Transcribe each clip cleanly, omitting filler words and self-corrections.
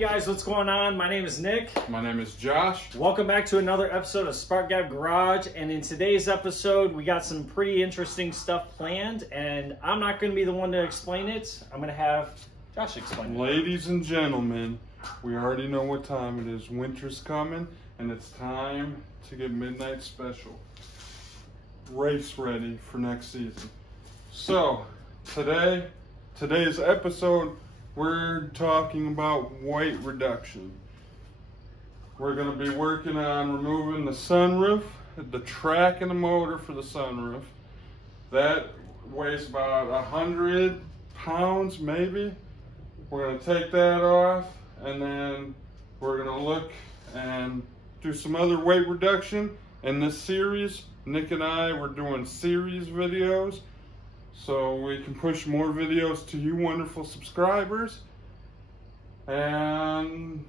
guys, what's going on? My name is Nick. My name is Josh. Welcome back to another episode of Spark Gap Garage. And in today's episode, we got some pretty interesting stuff planned. And I'm not going to be the one to explain it. I'm going to have Josh explain it. Ladies and gentlemen, we already know what time it is. Winter's coming, and it's time to get Midnight Special race ready for next season. So, today's episode, we're talking about weight reduction. We're going to be working on removing the sunroof, the track and the motor for the sunroof. That weighs about 100 pounds maybe. We're going to take that off, and then we're going to look and do some other weight reduction. In this series, Nick and I, we're doing series videos, so we can push more videos to you wonderful subscribers. And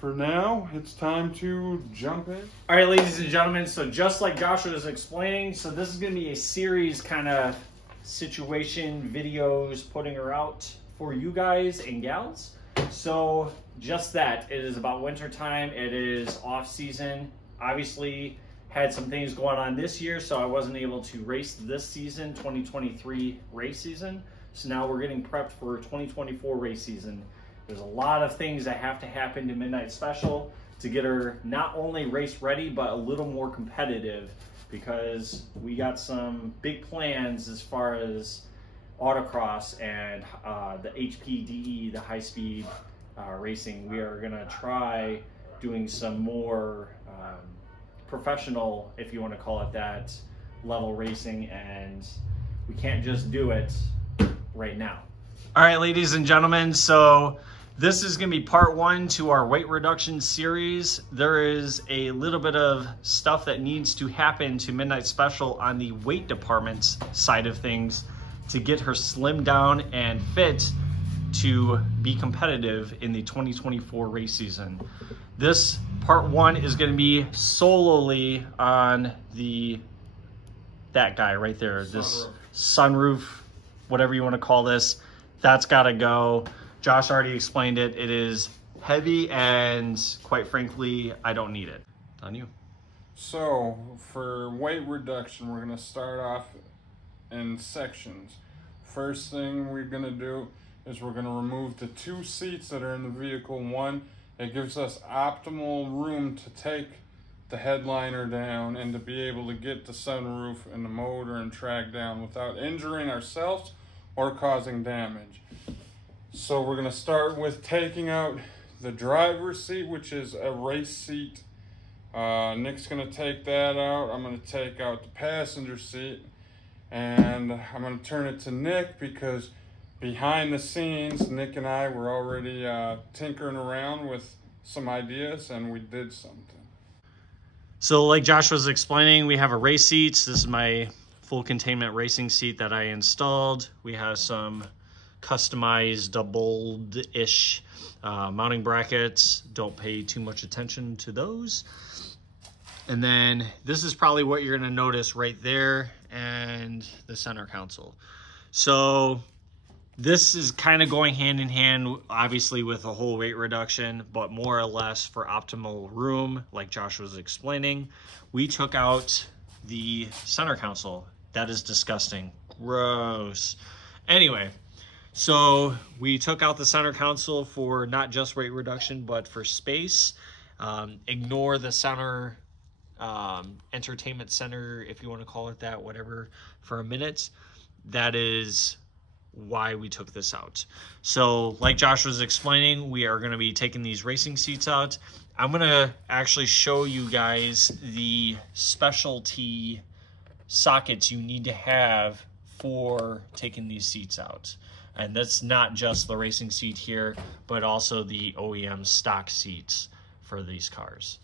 for now, it's time to jump in. All right, ladies and gentlemen, so just like Joshua was explaining, so this is going to be a series kind of situation, videos, putting her out for you guys and gals. So just that, it is about winter time, it is off season. Obviously had some things going on this year, so I wasn't able to race this season, 2023 race season. So now we're getting prepped for 2024 race season. There's a lot of things that have to happen to Midnight Special to get her not only race ready, but a little more competitive, because we got some big plans as far as autocross and the HPDE, the high speed racing. We are gonna try doing some more professional, if you want to call it that, level racing, and we can't just do it right now. All right, ladies and gentlemen, so this is going to be part one to our weight reduction series. There is a little bit of stuff that needs to happen to Midnight Special on the weight department side of things to get her slimmed down and fit to be competitive in the 2024 race season. This part one is going to be solely on that guy right there, this sunroof, whatever you want to call this. That's got to go. Josh already explained it. It is heavy, and quite frankly, I don't need it. On you. So for weight reduction, we're going to start off in sections. First thing we're going to do is we're going to remove the two seats that are in the vehicle. One, it gives us optimal room to take the headliner down and to be able to get the sunroof and the motor and track down without injuring ourselves or causing damage. So we're going to start with taking out the driver's seat, which is a race seat. Nick's going to take that out. I'm going to take out the passenger seat, and I'm going to turn it to Nick because behind the scenes, Nick and I were already tinkering around with some ideas, and we did something. So like Josh was explaining, we have a race seat. This is my full containment racing seat that I installed. We have some customized doubled-ish mounting brackets. Don't pay too much attention to those. And then this is probably what you're going to notice right there, and the center console. So this is kind of going hand in hand, obviously, with a whole weight reduction, but more or less for optimal room, like Josh was explaining. We took out the center console. That is disgusting. Gross. Anyway, so we took out the center console for not just weight reduction, but for space. Ignore the center entertainment center, if you want to call it that, whatever, for a minute. That is why we took this out. So like Josh was explaining, we are going to be taking these racing seats out. I'm going to actually show you guys the specialty sockets you need to have for taking these seats out. And that's not just the racing seat here, but also the OEM stock seats for these cars.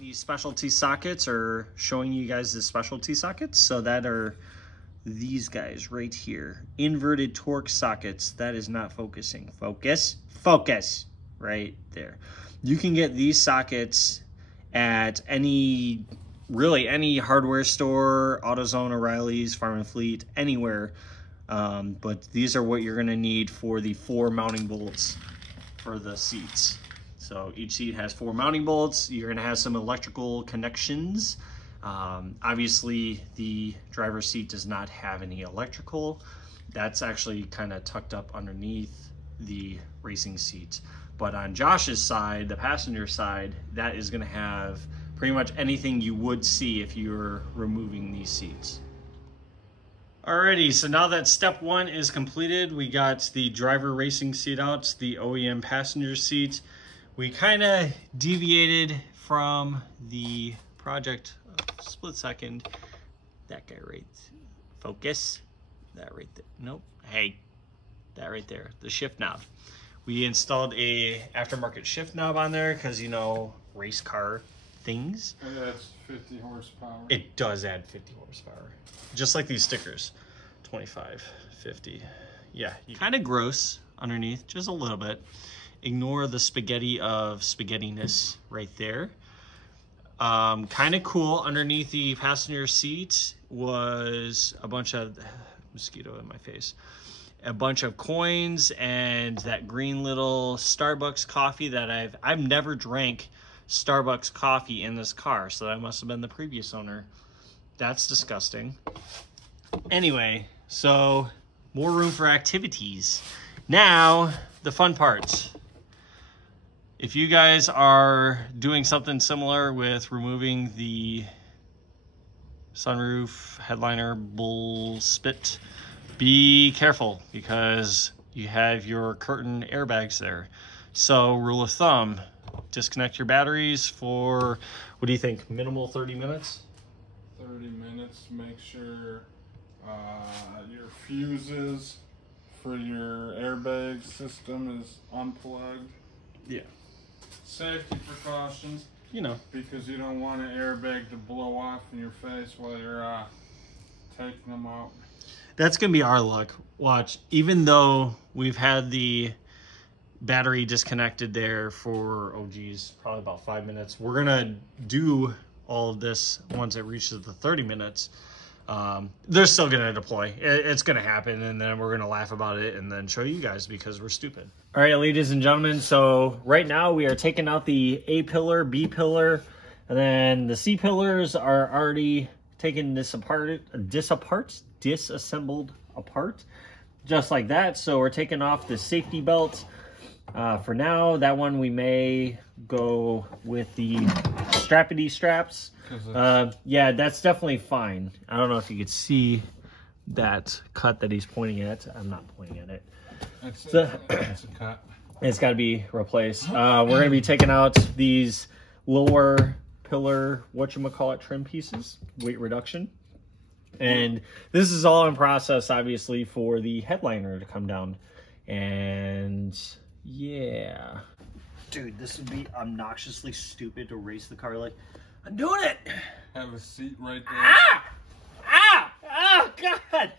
These specialty sockets are showing you guys the specialty sockets. So that are these guys right here. Inverted torque sockets. That is not focusing. Focus. Focus. Right there. You can get these sockets at really any hardware store, AutoZone, O'Reilly's, Farm and Fleet, anywhere. But these are what you're going to need for the 4 mounting bolts for the seats. So each seat has 4 mounting bolts. You're gonna have some electrical connections. Obviously the driver's seat does not have any electrical. That's actually kind of tucked up underneath the racing seat. But on Josh's side, the passenger side, that is gonna have pretty much anything you would see if you were removing these seats. Alrighty, so now that step 1 is completed, we got the driver racing seat out, the OEM passenger seat. We kind of deviated from the project a split second. That guy right, focus, that right there, nope, hey, that right there, the shift knob. We installed a aftermarket shift knob on there because, you know, race car things. It adds 50 horsepower. It does add 50 horsepower. Just like these stickers, 25, 50. Yeah, kind of gross underneath, just a little bit. Ignore the spaghetti of spaghettiness right there. Kind of cool, underneath the passenger seat was a bunch of, mosquito in my face, a bunch of coins and that green little Starbucks coffee that I've never drank Starbucks coffee in this car, so that must have been the previous owner. That's disgusting. Anyway, so more room for activities. Now, the fun part. If you guys are doing something similar with removing the sunroof, headliner, bull spit, be careful because you have your curtain airbags there. So rule of thumb, disconnect your batteries for, what do you think, minimal 30 minutes? 30 minutes to make sure your fuses for your airbag system is unplugged. Yeah. Safety precautions. You know. Because you don't want an airbag to blow off in your face while you're taking them out. That's going to be our luck. Watch, even though we've had the battery disconnected there for, oh geez, probably about 5 minutes, we're going to do all of this once it reaches the 30 minutes. They're still going to deploy. It's going to happen, and then we're going to laugh about it and then show you guys because we're stupid. All right, ladies and gentlemen, so right now we are taking out the A pillar, B pillar, and then the C pillars are already taking this apart, disassembled apart, just like that. So we're taking off the safety belt. For now, that one we may go with the strappity straps. Yeah, that's definitely fine. I don't know if you could see that cut that he's pointing at. I'm not pointing at it. It's a cut. It's got to be replaced. We're going to be taking out these lower pillar, whatchamacallit, trim pieces, weight reduction. And this is all in process, obviously, for the headliner to come down. And yeah. Dude, this would be obnoxiously stupid to race the car like, I'm doing it. Have a seat right there. Ah! Ah! Oh, God!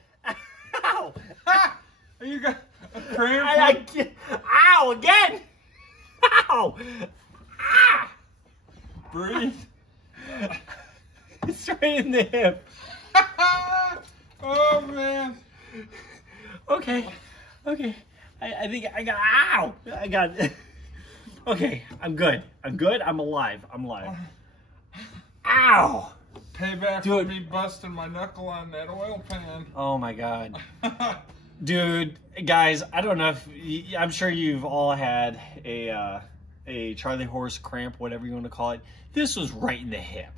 Ow! Ah! You got a cramp? Ow! Again! Ow! Ah! Breathe. It's right in the hip. Oh, man. Okay. Okay. I think I got... Ow! I got... Okay. I'm good. I'm good. I'm alive. I'm alive. Ow! Payback for me busting my knuckle on that oil pan. Oh my God. Dude, guys, I don't know if... I'm sure you've all had a Charlie horse cramp, whatever you want to call it. This was right in the hip.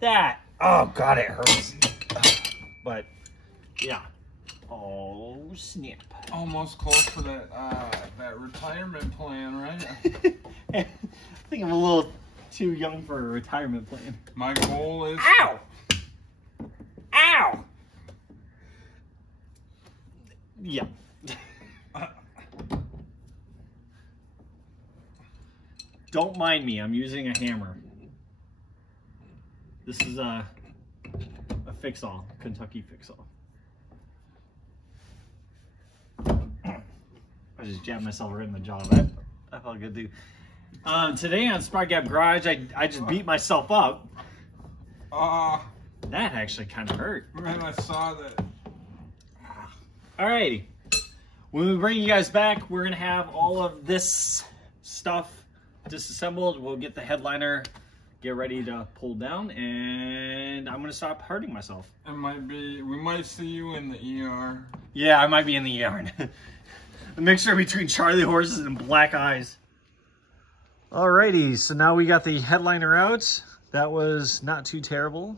That... Oh, God, it hurts. But, yeah. Oh, snap. Almost close for that that retirement plan, right? I think I'm a little too young for a retirement plan. My goal is... Ow! Ow! Yeah. Don't mind me. I'm using a hammer. This is a fix-all, Kentucky fix-all. I just jabbed myself right in the jaw. That felt good too. Today on Smart Gap Garage, I just beat myself up. That actually kind of hurt. Man, I saw that. Alrighty. When we bring you guys back, we're going to have all of this stuff disassembled. We'll get the headliner, get ready to pull down, and I'm gonna stop hurting myself. We might see you in the ER. Yeah, I might be in the ER. A mixture between Charlie horses and black eyes. Alrighty, so now we got the headliner out. That was not too terrible.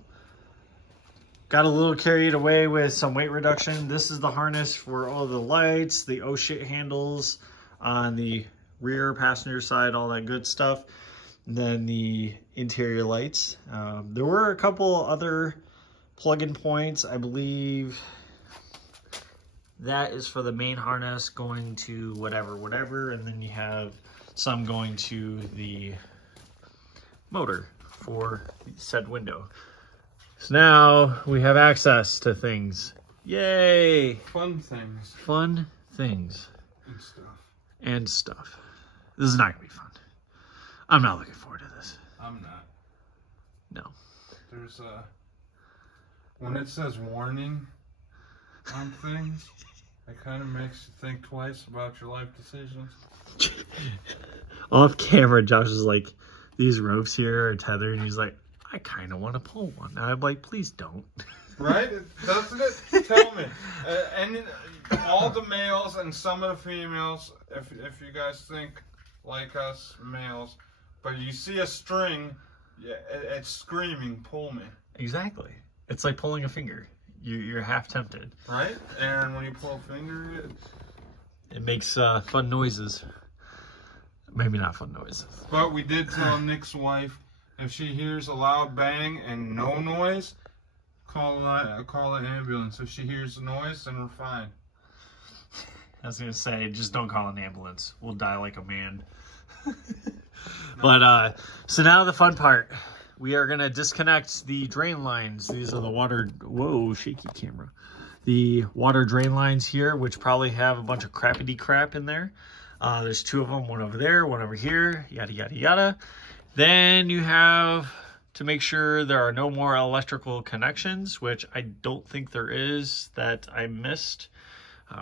Got a little carried away with some weight reduction. This is the harness for all the lights, the oh shit handles on the rear passenger side, all that good stuff. And then the interior lights. There were a couple other plug-in points. I believe that is for the main harness going to whatever. And then you have some going to the motor for said window. So now we have access to things. Yay! Fun things. Fun things. And stuff. And stuff. This is not going to be fun. I'm not looking forward to this. I'm not. No. There's when it says warning on things, it kind of makes you think twice about your life decisions. Off camera, Josh is like, these ropes here are tethered, and he's like, I kind of want to pull one. And I'm like, please don't. Right? Doesn't it? Tell me. And all the males and some of the females, if you guys think like us males, but you see a string, it's screaming, pull me. Exactly. It's like pulling a finger. You're half tempted. Right? And when you pull a finger, it makes fun noises. Maybe not fun noises. But we did tell Nick's wife, if she hears a loud bang and no noise, call an ambulance. If she hears a noise, then we're fine. I was going to say, just don't call an ambulance. We'll die like a man. But, so now the fun part. We are going to disconnect the drain lines. These are the water... Whoa, shaky camera. The water drain lines here, which probably have a bunch of crappity crap in there. There's two of them, one over there, one over here, yada, yada, yada. Then you have to make sure there are no more electrical connections, which I don't think there is, that I missed.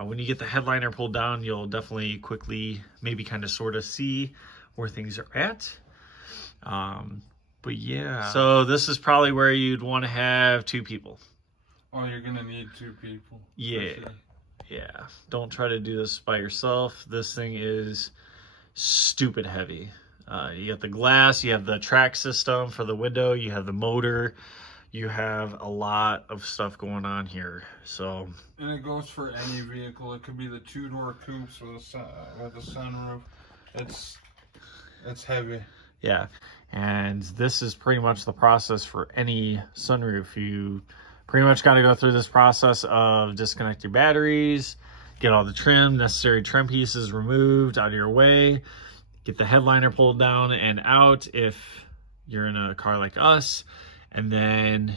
When you get the headliner pulled down, you'll definitely quickly, maybe kind of sort of see where things are at. But yeah. So this is probably where you'd want to have two people. Oh, you're going to need two people. Yeah. Yeah. Don't try to do this by yourself. This thing is stupid heavy. You got the glass, you have the track system for the window, you have the motor, you have a lot of stuff going on here. So, and it goes for any vehicle. It could be the two-door coupes with a sunroof. It's heavy. Yeah, and this is pretty much the process for any sunroof. You pretty much got to go through this process of disconnect your batteries, get all the necessary trim pieces removed out of your way, get the headliner pulled down and out if you're in a car like us, and then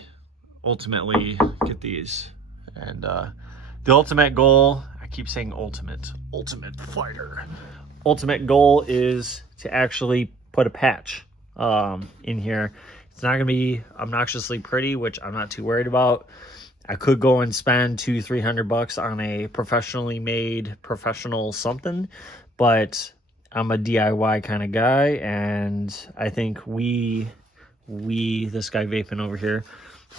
ultimately get these. And the ultimate goal, I keep saying ultimate fighter. Ultimate goal is to actually put a patch in here. It's not gonna be obnoxiously pretty, which I'm not too worried about. I could go and spend $200-300 on a professionally made professional something, but I'm a DIY kind of guy, and I think we, this guy vaping over here,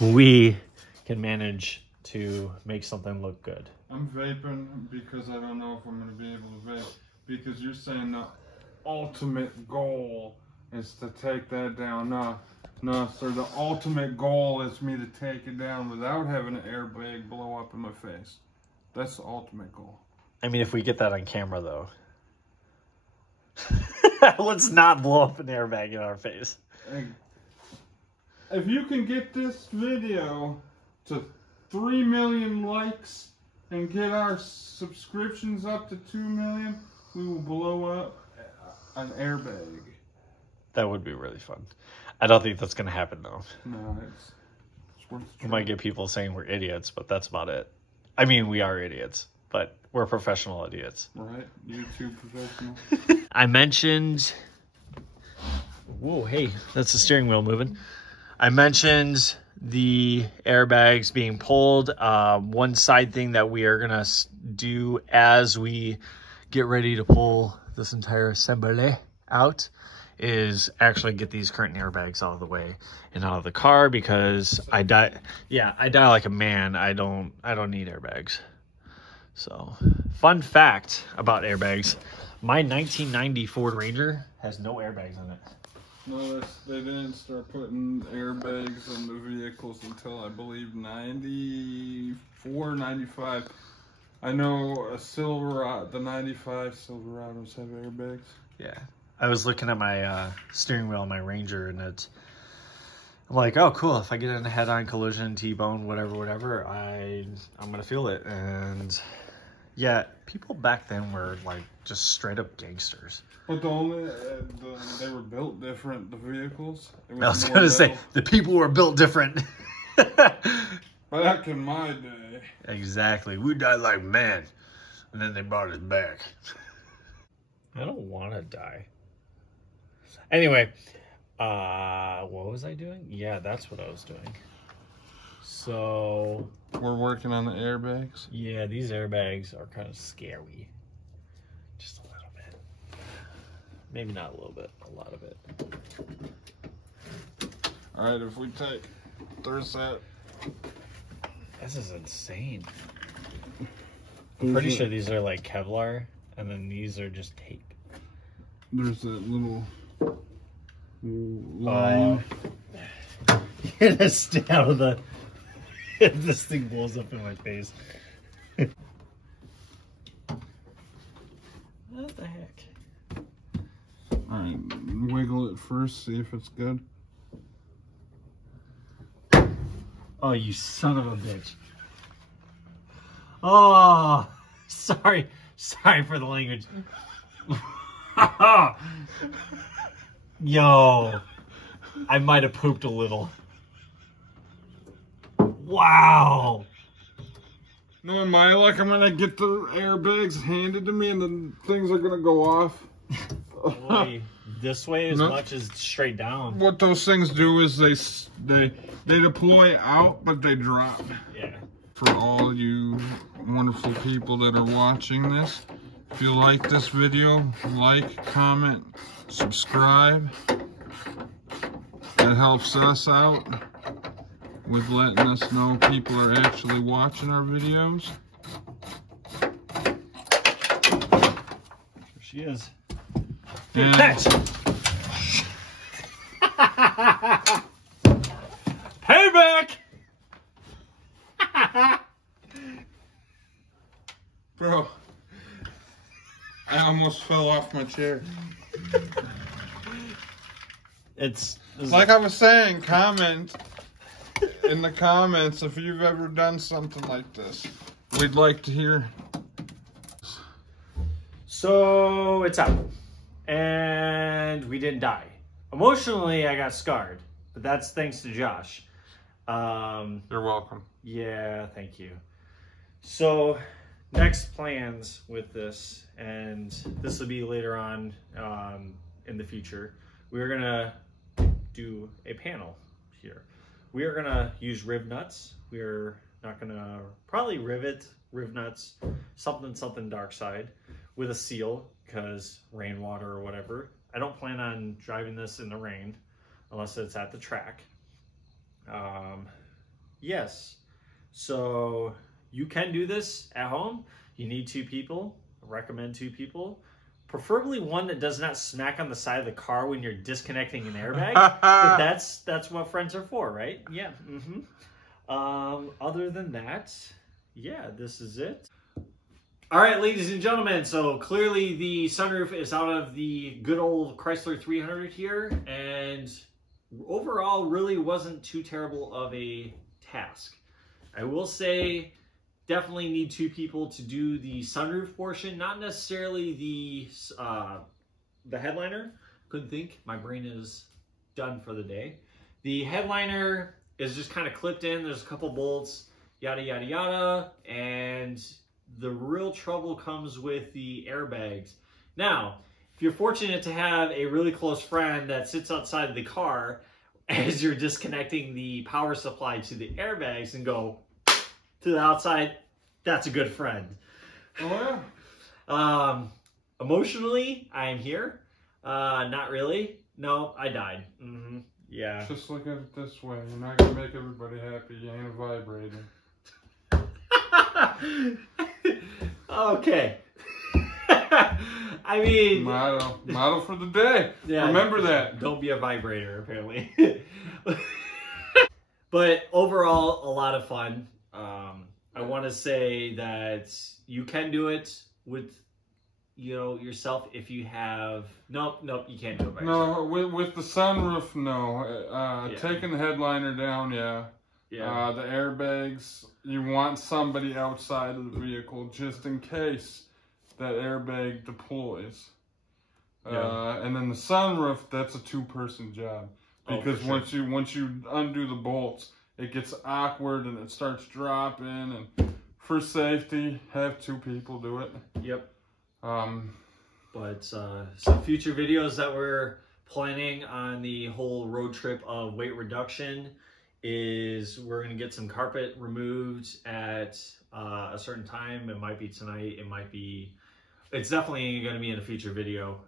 we can manage to make something look good. I'm vaping because I don't know if I'm going to be able to vape, because you're saying the ultimate goal is to take that down. No, sir, the ultimate goal is me to take it down without having an airbag blow up in my face. That's the ultimate goal. I mean, if we get that on camera, though. Let's not blow up an airbag in our face. If you can get this video to 3 million likes and get our subscriptions up to 2 million, we will blow up an airbag. That would be really fun. I don't think that's going to happen, though. No, it's worth it. We might get people saying we're idiots, but that's about it. I mean, we are idiots, but we're professional idiots. Right? YouTube professional. I mentioned... Whoa, hey, that's the steering wheel moving. I mentioned the airbags being pulled. One side thing that we are going to do as we get ready to pull this entire assembly out is actually get these curtain airbags out of the way and out of the car, because I die like a man. I don't need airbags. So, fun fact about airbags, my 1990 Ford Ranger has no airbags in it. No, they didn't start putting airbags in the vehicles until I believe 94, 95. I know the 95 Silverados have airbags. Yeah. I was looking at my steering wheel on my Ranger, and I'm like, oh, cool. If I get in a head-on collision, T-bone, whatever, I'm going to feel it. And yeah, people back then were like just straight up gangsters. But they were built different, the vehicles. I was going to say, the people were built different. Back in my day. Exactly. We died like men, and then they brought us back. I don't want to die. Anyway, what was I doing? Yeah, that's what I was doing. So we're working on the airbags. Yeah, these airbags are kind of scary. Just a little bit. Maybe not a little bit, a lot of it. All right, if we take, there's that. This is insane. I'm pretty sure these are like Kevlar, and then these are just tape. There's that little line. Get a stay out of the. This thing blows up in my face. What the heck? Alright, wiggle it first, see if it's good. Oh, you son of a bitch. Oh, sorry for the language. Yo, I might have pooped a little. Wow. Knowing my luck, I'm gonna get the airbags handed to me and then things are gonna go off. Boy, this way as much as straight down. What those things do is they deploy out, but they drop. Yeah. For all you wonderful people that are watching this, if you like this video, like, comment, subscribe. That helps us out with letting us know people are actually watching our videos. There she is. And Payback! bro, I almost fell off my chair. It's like I was saying, comment in the comments if you've ever done something like this. We'd like to hear. So it's out, and we didn't die. Emotionally, I got scarred, but that's thanks to Josh. You're welcome. Yeah, thank you. So next plans with this, and this will be later on in the future, we're gonna do a panel here. We are gonna use riv nuts. We're not gonna probably riv nuts, something dark side with a seal, because rainwater or whatever. I don't plan on driving this in the rain unless it's at the track. Yes, so you can do this at home. You need 2 people. I recommend 2 people. Preferably one that does not smack on the side of the car when you're disconnecting an airbag. But that's what friends are for, right? Yeah. Other than that, yeah, this is it. All right, ladies and gentlemen, so clearly the sunroof is out of the good old Chrysler 300 here, and overall really wasn't too terrible of a task. I will say definitely need 2 people to do the sunroof portion, not necessarily the headliner. Couldn't think, my brain is done for the day. The headliner is just kind of clipped in, there's a couple bolts, yada yada yada, and the real trouble comes with the airbags. Now, if you're fortunate to have a really close friend that sits outside of the car as you're disconnecting the power supply to the airbags and go to the outside, that's a good friend. Oh, yeah. Emotionally, I am here. Not really. No, I died. Yeah. Just look at it this way. You're not going to make everybody happy. You ain't a vibrator. Okay. I mean... Motto for the day. Yeah, remember that. Don't be a vibrator, apparently. But overall, a lot of fun. I want to say that you can do it with, you know, yourself if you have... Nope, you can't do it by yourself. No, with the sunroof, no. Taking the headliner down, yeah. Yeah. The airbags, you want somebody outside of the vehicle just in case that airbag deploys. And then the sunroof, that's a two-person job. Because once you undo the bolts, it gets awkward and it starts dropping. And for safety, have two people do it. Yep. But some future videos that we're planning on the whole road trip of weight reduction is we're going to get some carpet removed at a certain time. It might be tonight. It's definitely going to be in a future video.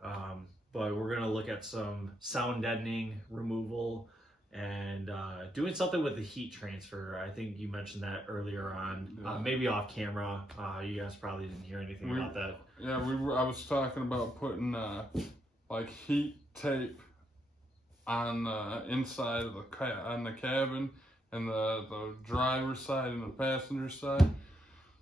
But we're going to look at some sound deadening removal and doing something with the heat transfer. I think you mentioned that earlier on, maybe off camera. You guys probably didn't hear anything about that. Yeah, I was talking about putting like heat tape on the inside of the cabin and the driver's side and the passenger side,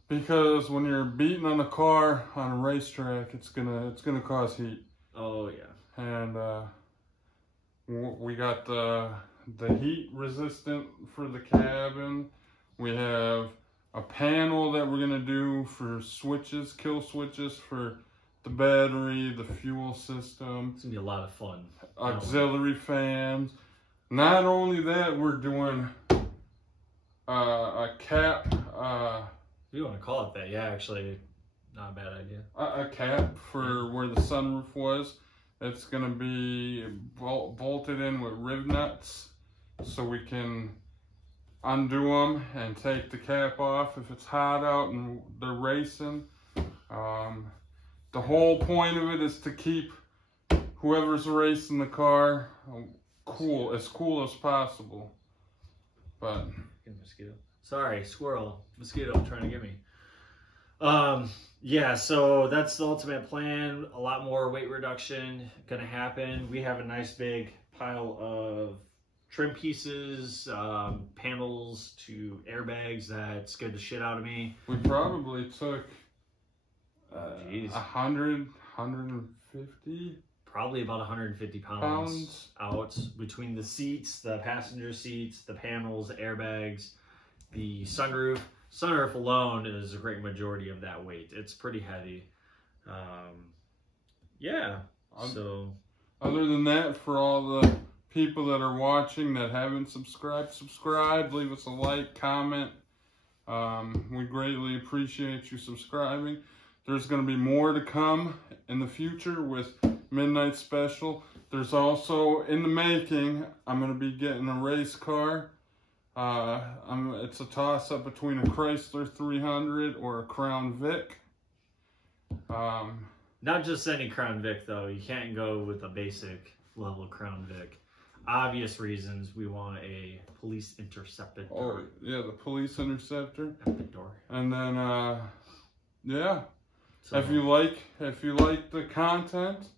because when you're beating on the car on a racetrack, it's gonna cause heat. Oh yeah. And we got the heat resistant for the cabin. We have a panel that we're gonna do for switches, kill switches for the battery, the fuel system. It's gonna be a lot of fun. Auxiliary fans. Not only that, we're doing a cap. If you want to call it that, yeah, actually, not a bad idea. A cap for where the sunroof was. It's gonna be bolted in with rib nuts, so we can undo them and take the cap off if it's hot out and they're racing. The whole point of it is to keep whoever's racing the car as cool as possible. But mosquito. Sorry, squirrel. Mosquito trying to get me. Yeah, so that's the ultimate plan. A lot more weight reduction gonna happen. We have a nice big pile of trim pieces, panels to airbags that scared the shit out of me. We probably took 150? Probably about 150 pounds out between the seats, the passenger seats, the panels, the airbags, the sunroof. Sunroof alone is a great majority of that weight. It's pretty heavy. Yeah. So other than that, for all the people that are watching that haven't subscribe, leave us a like, comment. We greatly appreciate you subscribing. There's going to be more to come in the future with Midnight Special. There's also, in the making, I'm going to be getting a race car. It's a toss-up between a Chrysler 300 or a Crown Vic. Not just any Crown Vic, though. You can't go with a basic level Crown Vic. Obvious reasons, we want a police interceptor. Oh, yeah, the police interceptor. Door. And then, yeah. So, if you like the content,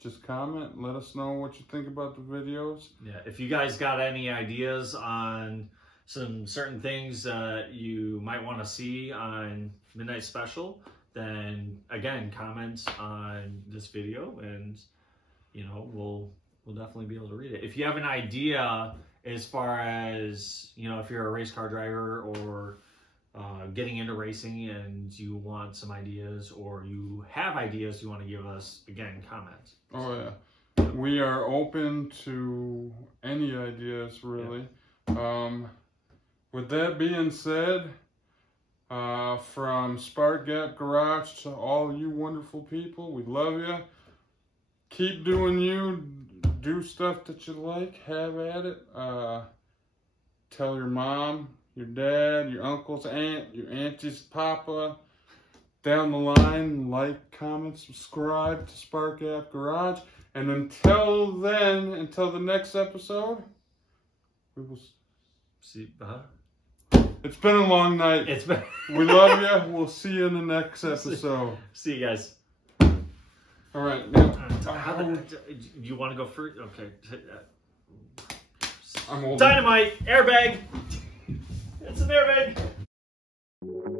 just comment. Let us know what you think about the videos. Yeah, if you guys got any ideas on some certain things that you might want to see on Midnight Special, then again, comment on this video, and you know we'll definitely be able to read it. If you have an idea as far as, you know, if you're a race car driver or getting into racing and you want some ideas, or you have ideas you want to give us, again, comment. Oh yeah, we are open to any ideas, really. Yeah. With that being said, from Spark Gap Garage to all you wonderful people, we love you. Keep doing you. Do stuff that you like. Have at it. Tell your mom, your dad, your uncle's aunt, your auntie's papa, down the line. Like, comment, subscribe to Spark App Garage. And until then, until the next episode, we will see. It's been a long night. It's been. We love you. We'll see you in the next episode. See you guys. All right. Now, you want to go first? Okay. I'm old. Dynamite airbag. It's an airbag.